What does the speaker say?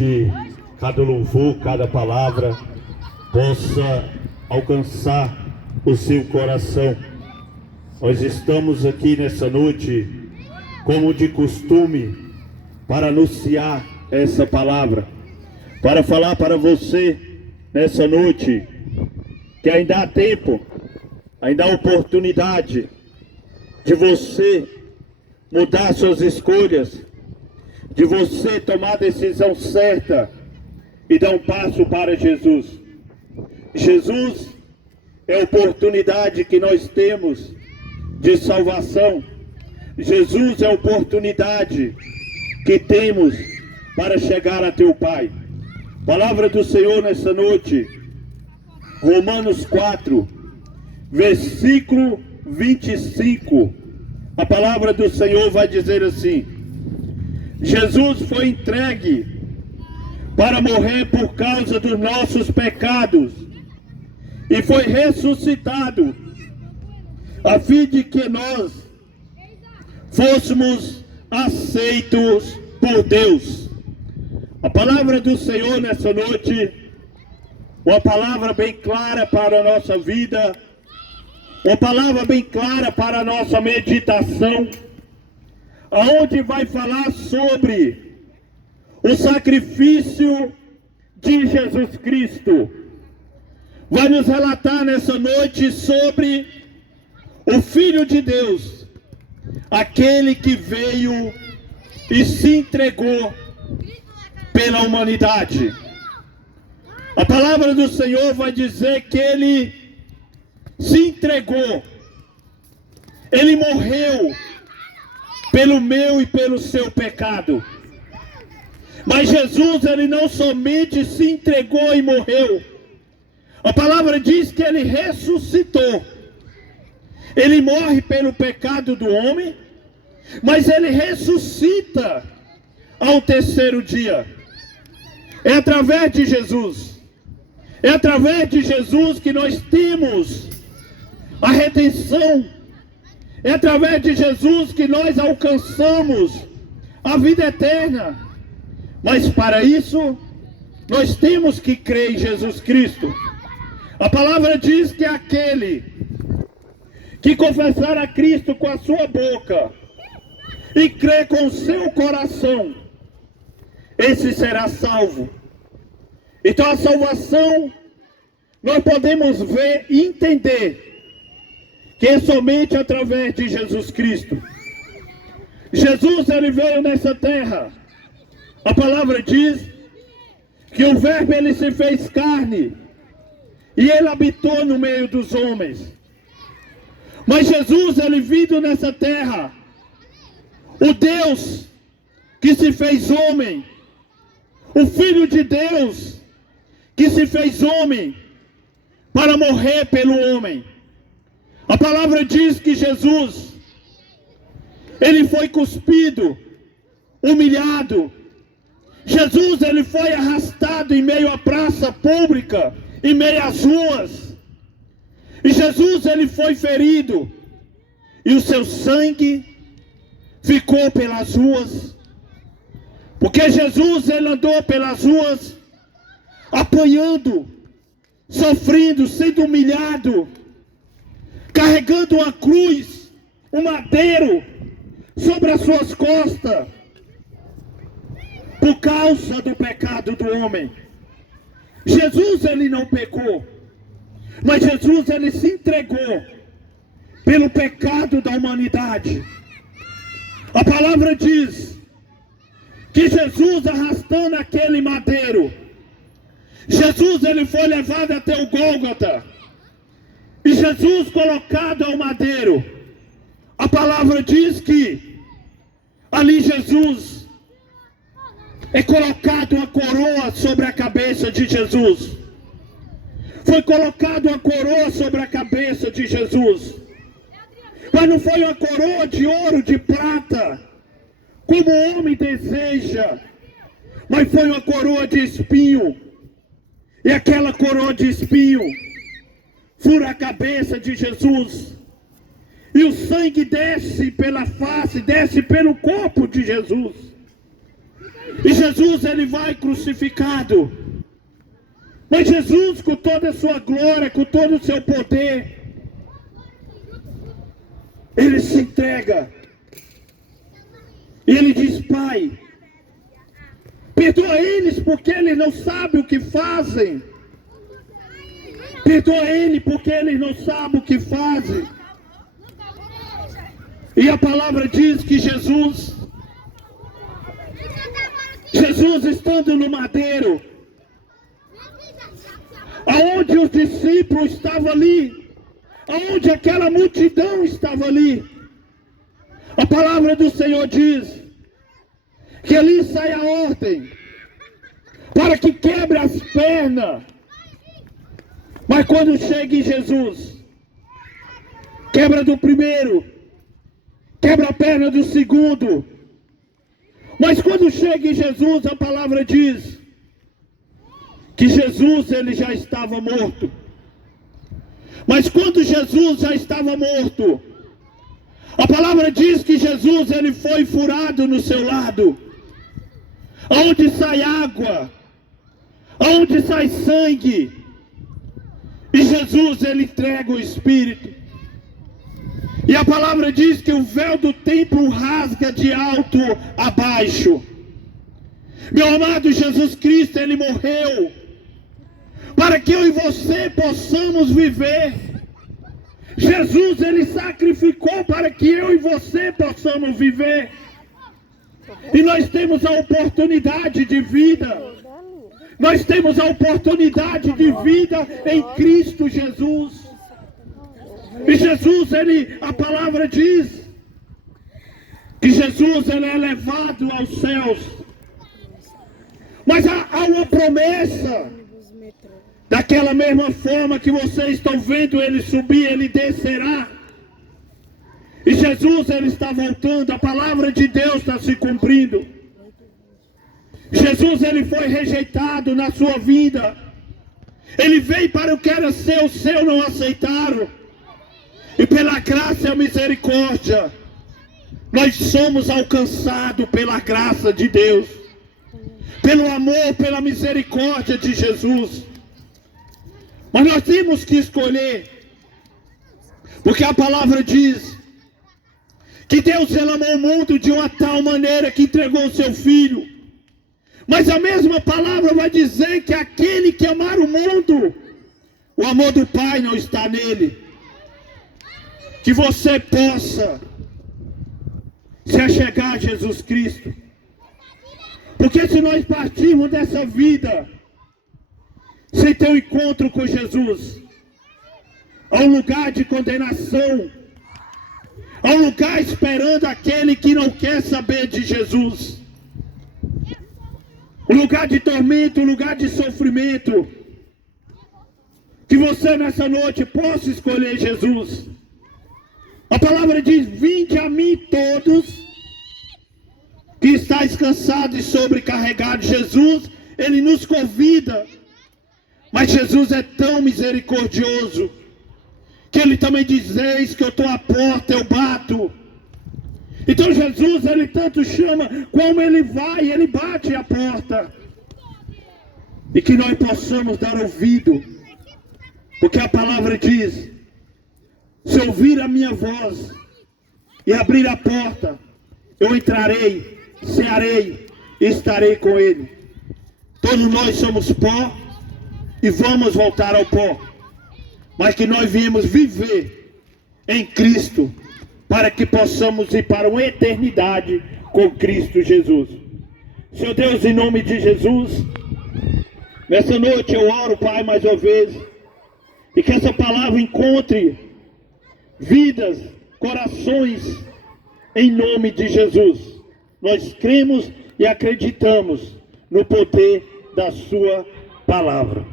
onde cada louvor, cada palavra possa alcançar o seu coração. Nós estamos aqui nessa noite, como de costume, para anunciar essa palavra, para falar para você nessa noite que ainda há tempo, ainda há oportunidade de você mudar suas escolhas, de você tomar a decisão certa e dar um passo para Jesus. Jesus é a oportunidade que nós temos de salvação. Jesus é a oportunidade que temos para chegar até o Pai. Palavra do Senhor nessa noite, Romanos 4, versículo 25. A palavra do Senhor vai dizer assim: Jesus foi entregue para morrer por causa dos nossos pecados e foi ressuscitado a fim de que nós fôssemos aceitos por Deus. A palavra do Senhor nessa noite, uma palavra bem clara para a nossa vida, uma palavra bem clara para a nossa meditação, aonde vai falar sobre o sacrifício de Jesus Cristo. Vai nos relatar nessa noite sobre o Filho de Deus, aquele que veio e se entregou pela humanidade. A palavra do Senhor vai dizer que ele se entregou, ele morreu pelo meu e pelo seu pecado. Mas Jesus, ele não somente se entregou e morreu, a palavra diz que ele ressuscitou. Ele morre pelo pecado do homem, mas ele ressuscita ao terceiro dia. É através de Jesus, é através de Jesus que nós temos a redenção. É através de Jesus que nós alcançamos a vida eterna. Mas para isso, nós temos que crer em Jesus Cristo. A palavra diz que aquele que confessar a Cristo com a sua boca e crer com o seu coração, esse será salvo. Então a salvação, nós podemos ver e entender que é somente através de Jesus Cristo. Jesus, ele veio nessa terra. A palavra diz que o verbo, ele se fez carne e ele habitou no meio dos homens. Mas Jesus, ele vindo nessa terra, o Deus que se fez homem, o Filho de Deus que se fez homem para morrer pelo homem. A palavra diz que Jesus, ele foi cuspido, humilhado. Jesus, ele foi arrastado em meio à praça pública, em meio às ruas. E Jesus, ele foi ferido, e o seu sangue ficou pelas ruas. Porque Jesus, ele andou pelas ruas, apanhando, sofrendo, sendo humilhado, carregando uma cruz, um madeiro sobre as suas costas, por causa do pecado do homem. Jesus, ele não pecou, mas Jesus, ele se entregou pelo pecado da humanidade. A palavra diz que Jesus, arrastando aquele madeiro, Jesus, ele foi levado até o Gólgota, e Jesus colocado ao madeiro. A palavra diz que ali Jesus é colocado uma coroa sobre a cabeça de Jesus. Foi colocado uma coroa sobre a cabeça de Jesus. Mas não foi uma coroa de ouro, de prata, como o homem deseja, mas foi uma coroa de espinho. E aquela coroa de espinho fura a cabeça de Jesus, e o sangue desce pela face, desce pelo corpo de Jesus. E Jesus, ele vai crucificado. Mas Jesus, com toda a sua glória, com todo o seu poder, ele se entrega. E ele diz: Pai, perdoa eles porque eles não sabem o que fazem. Perdoa ele porque eles não sabem o que fazem. E a palavra diz que Jesus estando no madeiro, aonde os discípulos estavam ali, aonde aquela multidão estava ali, a palavra do Senhor diz que ali sai a ordem para que quebre as pernas. Mas quando chega em Jesus, quebra do primeiro, quebra a perna do segundo. Mas quando chega em Jesus, a palavra diz que Jesus, ele já estava morto. Mas quando Jesus já estava morto, a palavra diz que Jesus, ele foi furado no seu lado, aonde sai água, aonde sai sangue. E Jesus, ele entrega o Espírito. E a palavra diz que o véu do templo rasga de alto a baixo. Meu amado, Jesus Cristo, ele morreu para que eu e você possamos viver. Jesus, ele sacrificou para que eu e você possamos viver. E nós temos a oportunidade de vida. Nós temos a oportunidade de vida em Cristo Jesus. E Jesus, ele, a palavra diz que Jesus, ele é levado aos céus. Mas há uma promessa. Daquela mesma forma que vocês estão vendo ele subir, ele descerá. E Jesus, ele está voltando. A palavra de Deus está se cumprindo. Jesus, ele foi rejeitado na sua vida. Ele veio para o que era seu, o seu não aceitaram. E pela graça e a misericórdia, nós somos alcançados pela graça de Deus, pelo amor, pela misericórdia de Jesus. Mas nós temos que escolher, porque a palavra diz que Deus, ele amou o mundo de uma tal maneira que entregou o seu Filho. Mas a mesma palavra vai dizer que aquele que amar o mundo, o amor do Pai não está nele. Que você possa se achegar a Jesus Cristo. Porque se nós partirmos dessa vida sem ter um encontro com Jesus, a um lugar de condenação, a um lugar esperando aquele que não quer saber de Jesus, um lugar de tormento, um lugar de sofrimento, que você nessa noite possa escolher Jesus. A palavra diz: vinde a mim todos que estáis cansados e sobrecarregados. Jesus, ele nos convida. Mas Jesus é tão misericordioso que ele também diz: eis que eu estou à porta, eu bato. Então Jesus, ele tanto chama, como ele vai, ele bate a porta. E que nós possamos dar ouvido, porque a palavra diz: se ouvir a minha voz e abrir a porta, eu entrarei, cearei e estarei com ele. Todos nós somos pó e vamos voltar ao pó, mas que nós viemos viver em Cristo, para que possamos ir para uma eternidade com Cristo Jesus. Senhor Deus, em nome de Jesus, nessa noite eu oro, Pai, mais uma vez, e que essa palavra encontre vidas, corações, em nome de Jesus. Nós cremos e acreditamos no poder da sua palavra.